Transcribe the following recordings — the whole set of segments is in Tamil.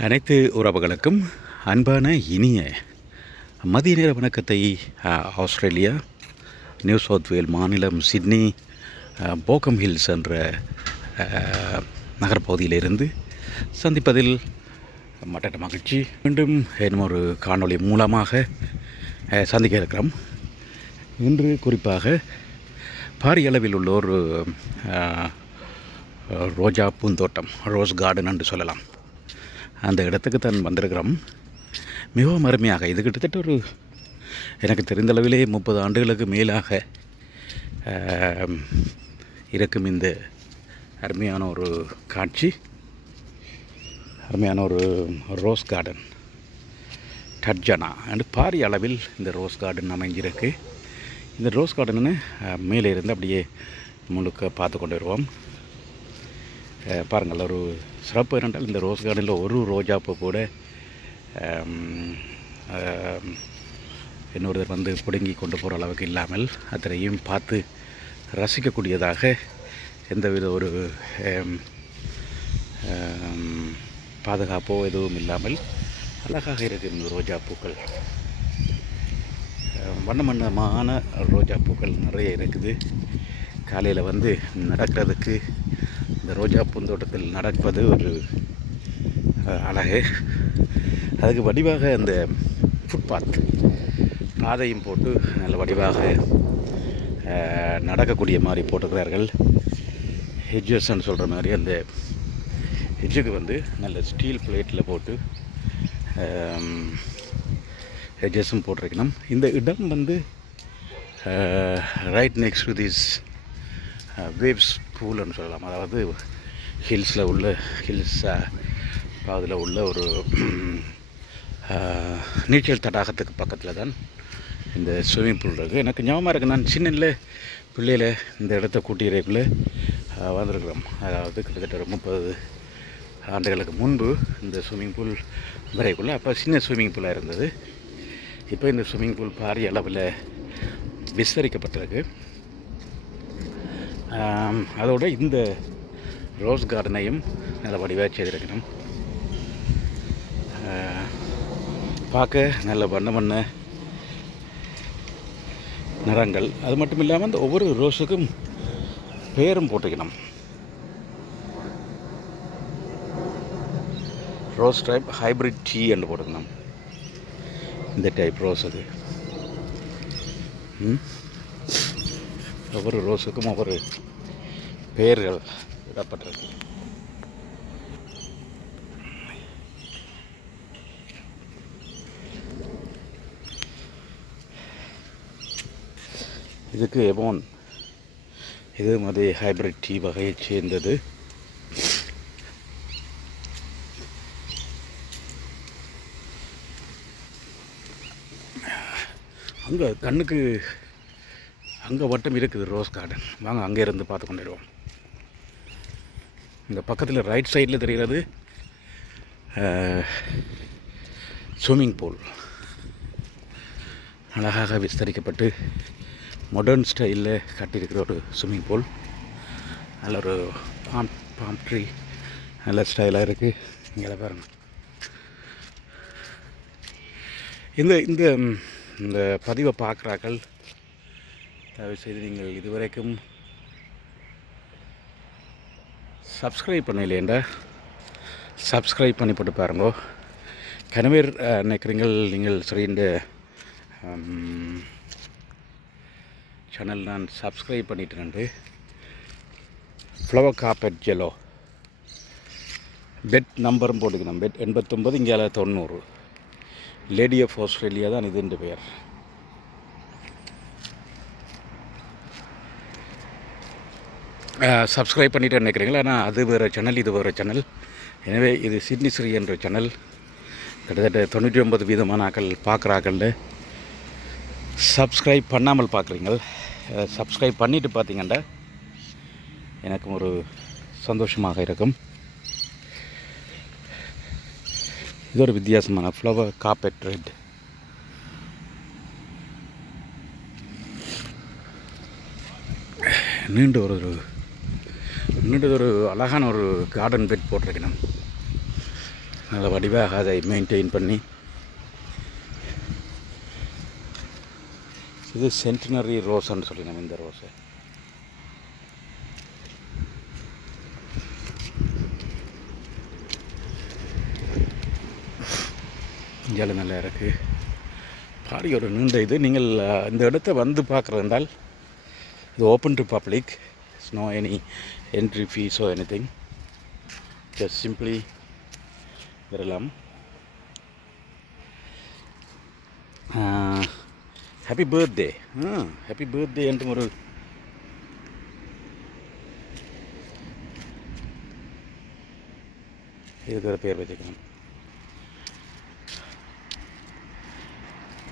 அனைத்து உறவுகளுக்கும் அன்பான இனிய மதிய நேர வணக்கத்தை ஆஸ்திரேலியா நியூ சவுத் வேல் மாநிலம் சிட்னி போக்கம் ஹில்ஸ் என்ற நகர்ப்பகுதியிலிருந்து சந்திப்பதில் மற்ற மகிழ்ச்சி. மீண்டும் இன்னும் ஒரு காணொளி மூலமாக சந்திக்க இருக்கிறோம். இன்று குறிப்பாக பாரிய அளவில் உள்ள ஒரு ரோஜா பூந்தோட்டம், ரோஸ் கார்டன் என்று சொல்லலாம், அந்த இடத்துக்கு தான் வந்திருக்கிறோம். மிகவும் அருமையாக, இது கிட்டத்தட்ட ஒரு எனக்கு தெரிந்தளவிலே 30 ஆண்டுகளுக்கு மேலாக இருக்கும் இந்த அருமையான ஒரு காட்சி, அருமையான ஒரு ரோஸ் கார்டன். டர்ஜனா என்று பாரிய அளவில் இந்த ரோஸ் கார்டன் அமைஞ்சிருக்கு. இந்த ரோஸ் கார்டனு மேலே இருந்து அப்படியே முழுக்க பார்த்து கொண்டு வருவோம். பாருங்கள், ஒரு சிறப்பு என்னென்றால் இந்த ரோஸ் கார்டனில் ஒரு ரோஜாப்பூ கூட இன்னொருத்தர் வந்து பிடுங்கி கொண்டு போகிற அளவுக்கு இல்லாமல் அத்தனையும் பார்த்து ரசிக்கக்கூடியதாக எந்தவித ஒரு பாதுகாப்போ எதுவும் இல்லாமல் அழகாக இருக்குது இந்த ரோஜாப்பூக்கள். வண்ணமான ரோஜாப்பூக்கள் நிறைய இருக்குது. காலையில் வந்து நடக்கிறதுக்கு இந்த ரோஜா பூந்தோட்டத்தில் நடப்பது ஒரு அழகு. அதுக்கு வடிவாக அந்த ஃபுட்பாத் பாதையும் போட்டு நல்ல வடிவாக நடக்கக்கூடிய மாதிரி போட்டுக்கிறார்கள். ஹெட்ஜஸ்ன்னு சொல்கிற மாதிரி அந்த ஹெட்ஜுக்கு வந்து நல்ல ஸ்டீல் பிளேட்டில் போட்டு ஹெட்ஜஸும் போட்டிருக்கணும். இந்த இடம் வந்து right next to this waves பூல்னு சொல்லலாம். அதாவது ஹில்ஸில் உள்ள பாதில் உள்ள ஒரு நீச்சல் தடாகத்துக்கு பக்கத்தில் தான் இந்த ஸ்விம்மிங் பூல் இருக்குது. எனக்கு ஞாபகம் இருக்குது, நான் சின்னல பிள்ளையில் இந்த இடத்த கூட்டிகிறக்குள்ளே வந்திருக்கிறோம். அதாவது கிட்டத்தட்ட ஒரு 30 ஆண்டுகளுக்கு முன்பு இந்த ஸ்விம்மிங் பூல் வரைக்குள்ளே. அப்போ சின்ன ஸ்விம்மிங் பூலாக இருந்தது. இப்போ இந்த ஸ்விம்மிங் பூல் பாரிய அளவில் விஸ்தரிக்கப்பட்டிருக்கு. அதோடு இந்த ரோஸ் கார்டனையும் நல்ல வடிவாக செய்திருக்கணும். பார்க்க நல்ல வண்ண நிறங்கள். அது மட்டும் இல்லாமல் இந்த ஒவ்வொரு ரோஸுக்கும் பேரும் போட்டுக்கணும். ரோஸ் டைப் ஹைப்ரிட் டீ என்று போட்டுக்கணும். இந்த டைப் ரோஸ் அது. ஒவ்வொரு ரோஸுக்கும் ஒவ்வொரு பெயர்கள் இடப்பட்டிருக்கு. இதுக்கு எவோன், இது மாதிரி ஹைப்ரிட் டீ வகையைச் சேர்ந்தது. அங்கே கண்ணுக்கு அங்கே வட்டம் இருக்குது ரோஸ் கார்டன். வாங்க அங்கே இருந்து பார்த்து கொண்டுடுவோம். இந்த பக்கத்தில் ரைட் சைடில் தெரிகிறது ஸ்விம்மிங் பூல். அழகாக விஸ்தரிக்கப்பட்டு மாடர்ன் ஸ்டைலில் கட்டியிருக்கிற ஒரு ஸ்விம்மிங் பூல். நல்ல ஒரு பாம் ட்ரீ நல்ல ஸ்டைலாக இருக்குது. இங்கே பாருங்கள். இந்த இந்த இந்த பதிவை பார்க்குறாக்கள் தயவுசெய்து நீங்கள் இதுவரைக்கும் சப்ஸ்கிரைப் பண்ணலையேண்டா சப்ஸ்கிரைப் பண்ணி போட்டு பாருங்கோ. கனவேர் நினைக்கிறீங்கள் நீங்கள் சரி, இந்த சேனல் நான் சப்ஸ்கிரைப் பண்ணிட்டேன். ஃப்ளவர் கார்பெட் ஜெலோ பெட் நம்பரும் போட்டுக்கணும். பெட் 89, இங்கே 90. லேடி ஆஃப் ஆஸ்திரேலியா தான் இதுன்ற பெயர். சப்ஸ்கிரைப் பண்ணிட்டு நினைக்கிறீங்களா? ஆனால் அது வேறு சேனல், இது வேறு சேனல். எனவே இது சிட்னி ஸ்ரீ என்ற சேனல். கிட்டத்தட்ட 99% ஆக்கள் பார்க்குறாக்கள் சப்ஸ்கிரைப் பண்ணாமல் பார்க்குறீங்கள். சப்ஸ்கிரைப் பண்ணிவிட்டு பார்த்தீங்கன்னா எனக்கும் ஒரு சந்தோஷமாக இருக்கும். இது ஒரு வித்தியாசமான ஃப்ளவர் கார்பெட் ரெட். நீண்டு ஒரு அழகான ஒரு கார்டன் பெட் போட்டிருக்கணும். நல்ல வடிவாக அதை மெயின்டைன் பண்ணி. இது சென்டினரி ரோஸ்ன்னு சொல்லி நம்ம இந்த ரோஸை இங்கே நல்லா இருக்குது. பாடி ஒரு நீண்ட இது. நீங்கள் இந்த இடத்த வந்து பார்க்குறதால் இது open to public. It's no any entry fees or any thing. Just simply வரலாம். Happy birthday. ஹாப்பி பர்த்டே என்று ஒரு இதுக்கு ஒரு பேர் வச்சுக்கணும்.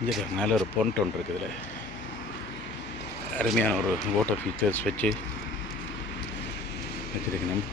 இங்கே நல்ல ஒரு பொண்ட் ஒன்று இருக்குது. இதில் அருமையான ஒரு வாட்டர் ஃபீச்சர்ஸ் வச்சுருக்கணும்.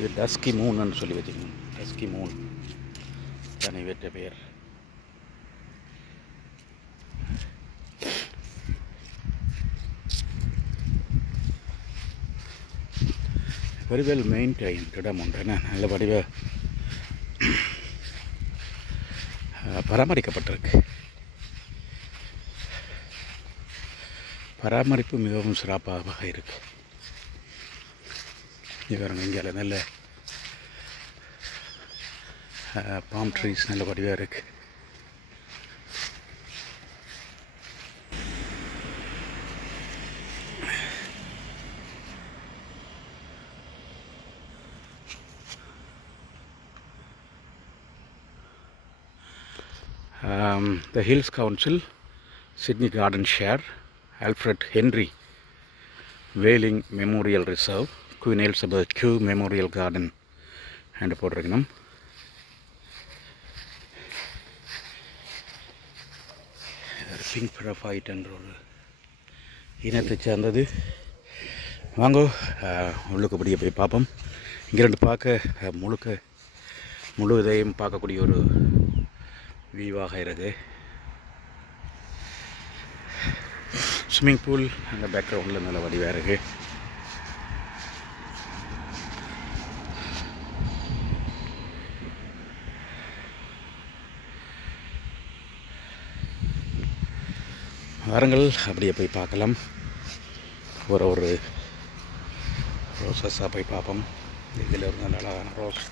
இது டஸ்கி மூன்னு சொல்லி வச்சுக்கணும். டஸ்கி மூன் தனி வெற்ற பெயர். வெரி வெல் மெயின்டைன் இடம் உண்டு. என்ன நல்ல வடிவ பராமரிக்கப்பட்டிருக்கு. பராமரிப்பு மிகவும் சிறப்பாக இருக்குது. இவங்க இங்கே நல்ல பாம் ட்ரீஸ் நல்ல வடிவாக இருக்குது. The Hills Council, Sydney Garden Share, Alfred Henry Whaling Memorial Reserve, Queen Elizabeth II Memorial Garden and போட்டிருக்கணும். பிங்க் ப்ரொஃபைட் என்ற ஒரு இனத்தை சேர்ந்தது. வாங்கோ உள்ளுக்கு அப்படியே போய் பார்ப்போம். இங்கே ரெண்டு பார்க்க முழு இதையும் பார்க்கக்கூடிய ஒரு வியூவாக இருக்குது. ஸ்விம்மிங் பூல் அந்த பேக்ரவுண்டில் நல்ல வடிவாக இருக்குது. வாருங்கள் அப்படியே போய் பார்க்கலாம். ஒரு ரோசஸாக போய் பார்ப்போம். இதில் ஒரு நல்ல அழகான ரோஸ்.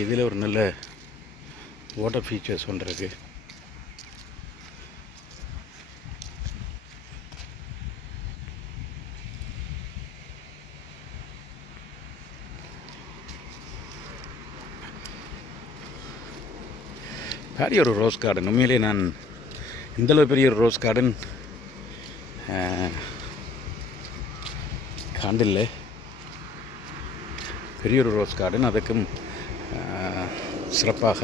இதில் ஒரு நல்ல வாட்டர் ஃபீச்சர்ஸ் ஒன்று இருக்குது. பெரிய ஒரு ரோஸ் கார்டன். உண்மையிலே நான் இந்தளவு பெரிய ஒரு ரோஸ் கார்டன் காண்டில்லை. பெரிய ஒரு ரோஸ் கார்டன். அதுக்கும் சிறப்பாக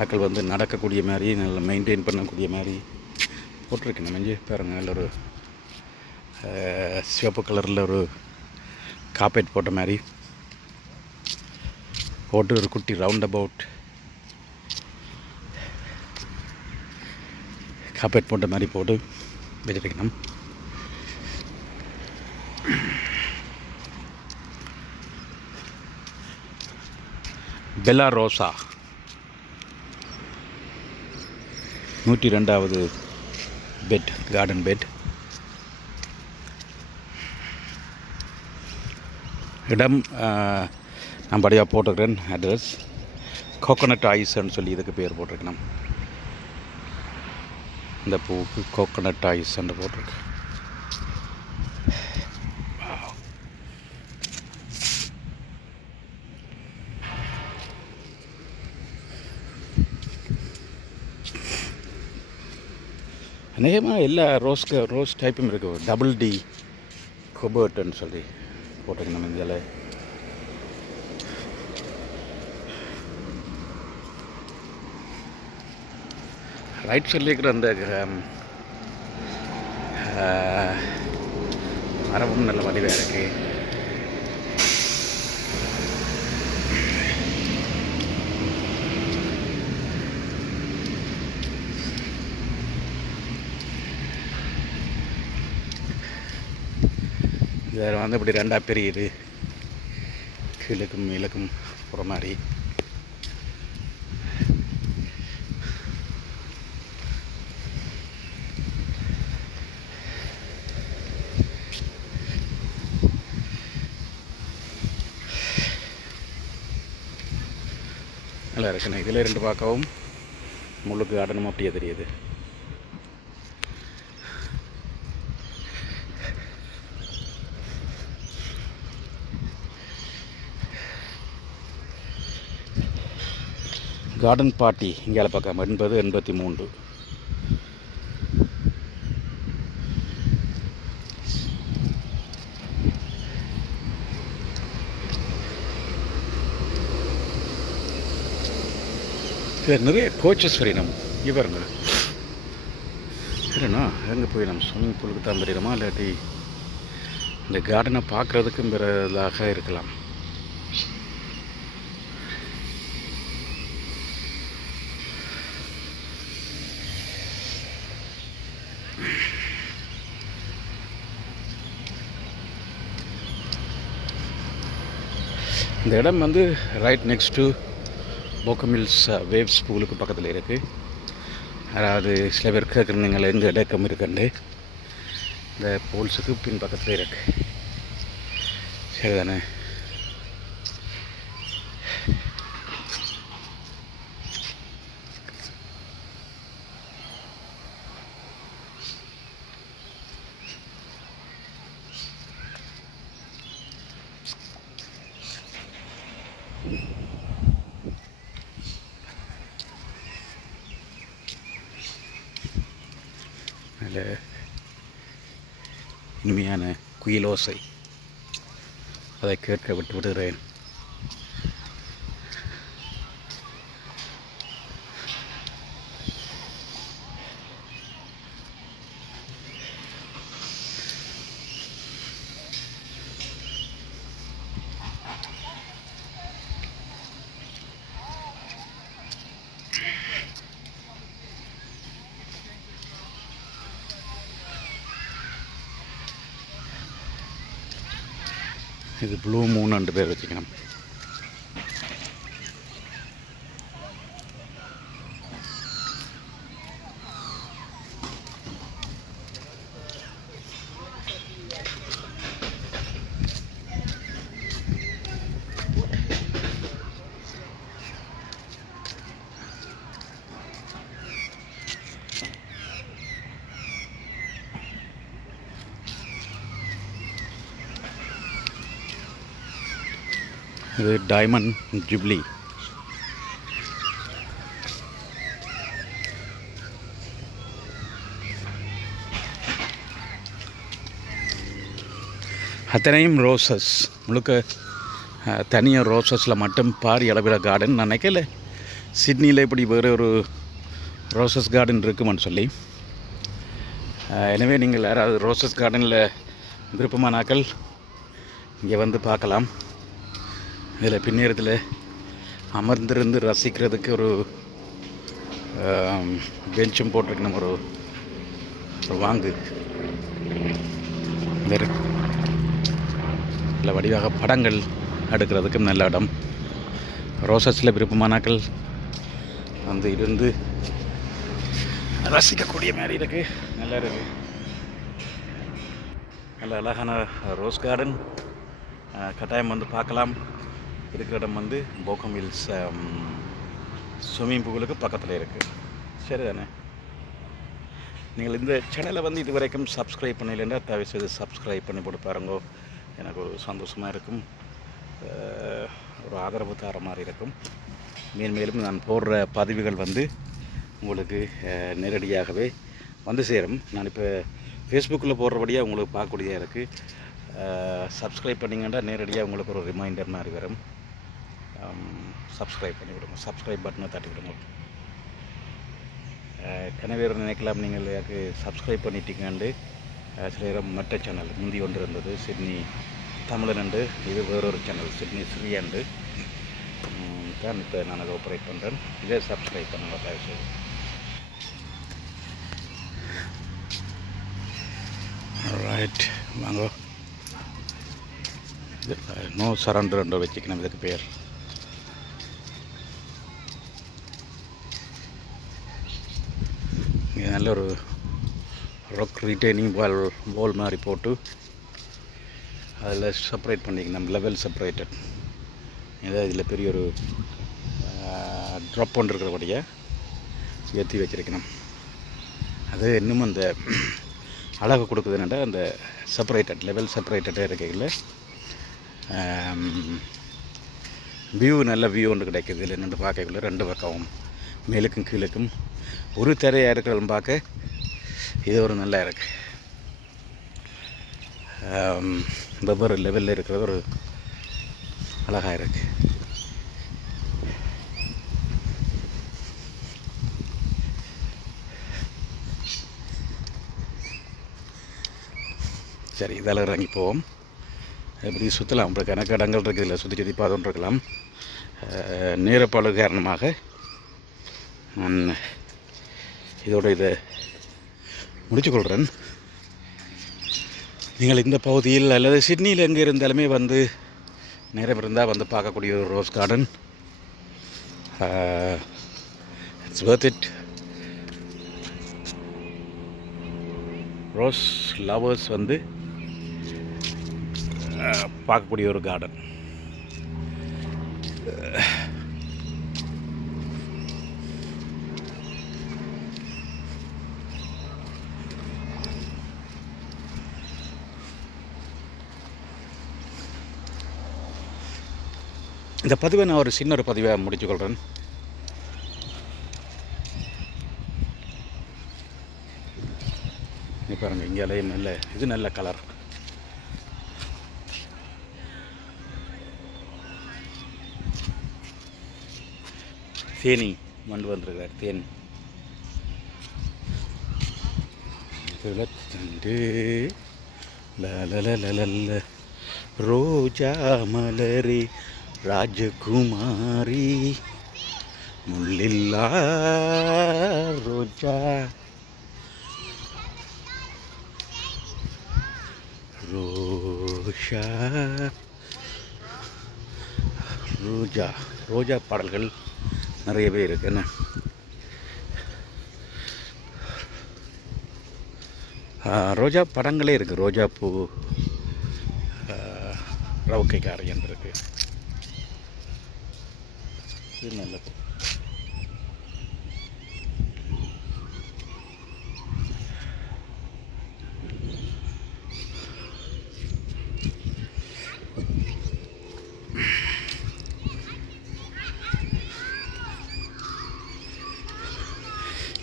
ஆக்கள் வந்து நடக்கக்கூடிய மாதிரி நல்லா மெயின்டைன் பண்ணக்கூடிய மாதிரி போட்டிருக்கு. நம்ம இங்கே பாருங்கள், நல்ல ஒரு சிவப்பு கலரில் ஒரு காப்பேட் போட்ட மாதிரி போட்டு ஒரு குட்டி ரவுண்ட் அபவுட் காப்பேட் போட்ட மாதிரி போட்டு வச்சுருக்கணும். பெல்லா ரோசா 102வது பெட், கார்டன் பெட். இடம் நான் படியாக போட்டுக்கிறேன். அட்ரஸ் கோகோனட் ஐஸ்ன்னு சொல்லி இதுக்கு பேர் போட்டிருக்கணும். இந்த பூவுக்கு கோகோனட் ஐஸ்ன்னு போட்டிருக்கு. அநேகமாக எல்லா ரோஸ் டைப்பும் இருக்குது. டபுள் டி கொபர்ட்டுன்னு சொல்லி போட்டிருக்கணும் இதில். ரைட் சைடில் இருக்கிற அந்த மரமும் நல்ல வடிவாக இருக்குது. இதில் வந்து இப்படி ரெண்டாக பிரியுது, கீழுக்கும் மேலுக்கும் போகிற மாதிரி. நல்லா இருக்குண்ணே. இதில் 2 பார்க்கவும் முழுக்கு கார்டனும் அப்படியே தெரியுது. கார்டன் பார்ட்டி இங்கே பக்கம் 80-83. இதில் நிறைய கோச்சஸ் வரையணும். இவருங்க சரிண்ணா, எங்கே போய் நம்ம ஸ்விம்மிங் பூலுக்கு தான் வரையிறோமா இல்லாட்டி இந்த கார்டனை பார்க்குறதுக்கும் பிறதாக இருக்கலாம். இந்த இடம் வந்து ரைட் நெக்ஸ்ட் டு போக்கம் ஹில்ஸ் வேவ்ஸ் பூலுக்கு பக்கத்தில் இருக்குது. அதாவது சில பேர் கேட்குறீங்களா எங்கே இடக்கம் இருக்குண்டு. இந்த போல்ஸுக்கு பின் பக்கத்தில் இருக்குது. சரிதானே? அதில் இனிமையான குயிலோசை, அதை கேட்க விட்டு விடுகிறேன். இது ப்ளூ மூன் 2 பேர் வச்சுக்கணும். இது டைமண்ட் ஜூப்ளி. அத்தனையும் ரோசஸ், முழுக்க தனியாக ரோசஸில் மட்டும் பாரி அளவில் கார்டன். நான் நினைக்கல சிட்னியில் இப்படி வேறு ஒரு ரோசஸ் கார்டன் இருக்குமான்னு சொல்லி. எனவே நீங்கள் யாராவது ரோசஸ் கார்டனில் விருப்பமானாக்கள் இங்கே வந்து பார்க்கலாம். இதில் பின்னேரத்தில் அமர்ந்திருந்து ரசிக்கிறதுக்கு ஒரு பெஞ்சும் போட்டிருக்கணும். ஒரு வாங்கு வேறு இல்லை வடிவாக படங்கள் எடுக்கிறதுக்கும் நல்ல இடம். ரோசஸில் விருப்பமானாக்கள் வந்து இருந்து ரசிக்கக்கூடிய மாதிரி இருக்குது. நல்லா இருக்குது. நல்ல அழகான ரோஸ் கார்டன். கட்டாயம் வந்து பார்க்கலாம். இருக்கிற இடம் வந்து போக்கம் ஹில்ஸ் ஸ்விம்மிங் பூலுக்கு பக்கத்தில் இருக்குது. சரி தானே? நீங்கள் இந்த சேனலை வந்து இது வரைக்கும் சப்ஸ்கிரைப் பண்ணலைன்னா தயவு செய்து சப்ஸ்கிரைப் பண்ணி போட்டு பாருங்க. எனக்கு ஒரு சந்தோஷமாக இருக்கும், ஒரு ஆதரவு தர மாதிரி இருக்கும். மேலும் நான் போடுற பதிவுகள் வந்து உங்களுக்கு நேரடியாகவே வந்து சேரும். நான் இப்போ ஃபேஸ்புக்கில் போடுறபடியாக உங்களுக்கு பார்க்கக்கூடியதாக இருக்குது. சப்ஸ்கிரைப் பண்ணிங்கன்னா நேரடியாக உங்களுக்கு ஒரு ரிமைண்டர் மாதிரி வரும். சப்ஸ்கிரைப் பண்ணிவிடுங்க, சப்ஸ்கிரைப் பட்டனை தட்டி விடுங்க. கனவேறு நினைக்கலாம் நீங்கள் எனக்கு சப்ஸ்கிரைப் பண்ணிட்டீங்கண்டு. சில நேரம் மற்ற சேனல் முந்தி ஒன்று இருந்தது, சிட்னி தமிழனண்டு. இது வேறொரு சேனல் சிட்னி ஸ்ரீயாண்டு தான் இப்போ நான் அதை ஆப்ரேட் பண்ணுறேன். இதே சப்ஸ்கிரைப் பண்ணுங்கள் தயவுசெய்து. ரைட் வாங்க. நோ சரண்டர் வச்சுக்கணும் இதுக்கு பேர். இங்கே நல்ல ஒரு ராக் ரீட்டைனிங் வால் மாதிரி போட்டு அதில் செப்பரேட் பண்ணிக்கணும், லெவல் செப்பரேட்டட். ஏதாவது இதில் பெரிய ஒரு ட்ராப் ஒன்று இருக்கிறபடியாக ஏற்றி வச்சிருக்கணும். அது இன்னும் அந்த அழகு கொடுக்குதுன்னா அந்த செப்பரேட்டட் லெவல் செப்பரேட்டடாக இருக்கையில் வியூ நல்ல வியூ ஒன்று கிடைக்குது. இதில் நின்று பார்க்கக்குள்ள ரெண்டு பக்கமும் மேலுக்கும் கீழுக்கும் ஒரு திரையாக இருக்கிறதும் பார்க்க இது ஒரு நல்லா இருக்குது. வெவ்வேறு லெவலில் இருக்கிறது ஒரு அழகாக இருக்குது. சரி, இதில் இறங்கி போவோம். எப்படி சுற்றலாம், இப்போ கணக்கு இடங்கள் இருக்குது, இதில் சுற்றி சுற்றி பார்த்துட்டு இருக்கலாம். நேரப்பாடு காரணமாக நான் இதோட இதை முடிச்சுக்கொள்கிறேன். நீங்கள் இந்த பகுதியில் அல்லது சிட்னியில் எங்கே இருந்தாலுமே வந்து நேரம் இருந்தால் வந்து பார்க்கக்கூடிய ஒரு rose garden. It's worth it. Rose lovers வந்து பார்க்கக்கூடிய ஒரு கார்டன். இந்த பதிவை நான் ஒரு சின்ன ஒரு பதிவை முடிச்சுக்கொள்கிறேன். நீ பாருங்கள், இங்கே அலையும் நல்ல இது நல்ல கலர். தேனி மண்டு வந்துருக்கார். தேன் லல ரோஜா மலரே ராஜகுமாரி முள்ளில்லா ரோஜா ரோஷா ரோஜா ரோஜா பாடல்கள் நிறையவே இருக்கு. என்ன ரோஜா படங்களே இருக்குது. ரோஜா பூ ரவுக்கைக்காரியன் இருக்கு. இது நல்லது.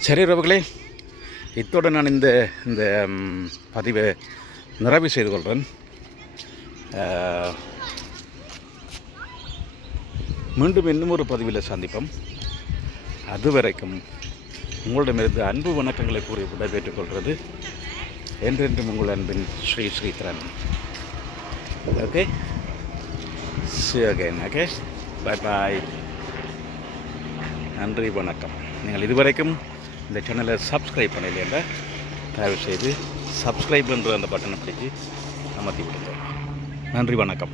சரி உறவுகளே, இத்தோடு நான் இந்த பதிவை நிறைவு செய்து கொள்கிறேன். மீண்டும் இன்னும் ஒரு பதிவில் சந்திப்போம். அதுவரைக்கும் உங்களிடமிருந்து அன்பு வணக்கங்களை கூறி விடைபெற்றுக் கொள்வது என்றென்றும் உங்கள் அன்பின் Sridharan. Okay, see you again. Okay, bye bye. நன்றி, வணக்கம். நீங்கள் இதுவரைக்கும் இந்த சேனலை சப்ஸ்கிரைப் பண்ணலையா, தயவு செய்து சப்ஸ்கிரைப் பண்ணுற அந்த பட்டனை பிடிச்சி அமர்த்தி விடுங்க. நன்றி, வணக்கம்.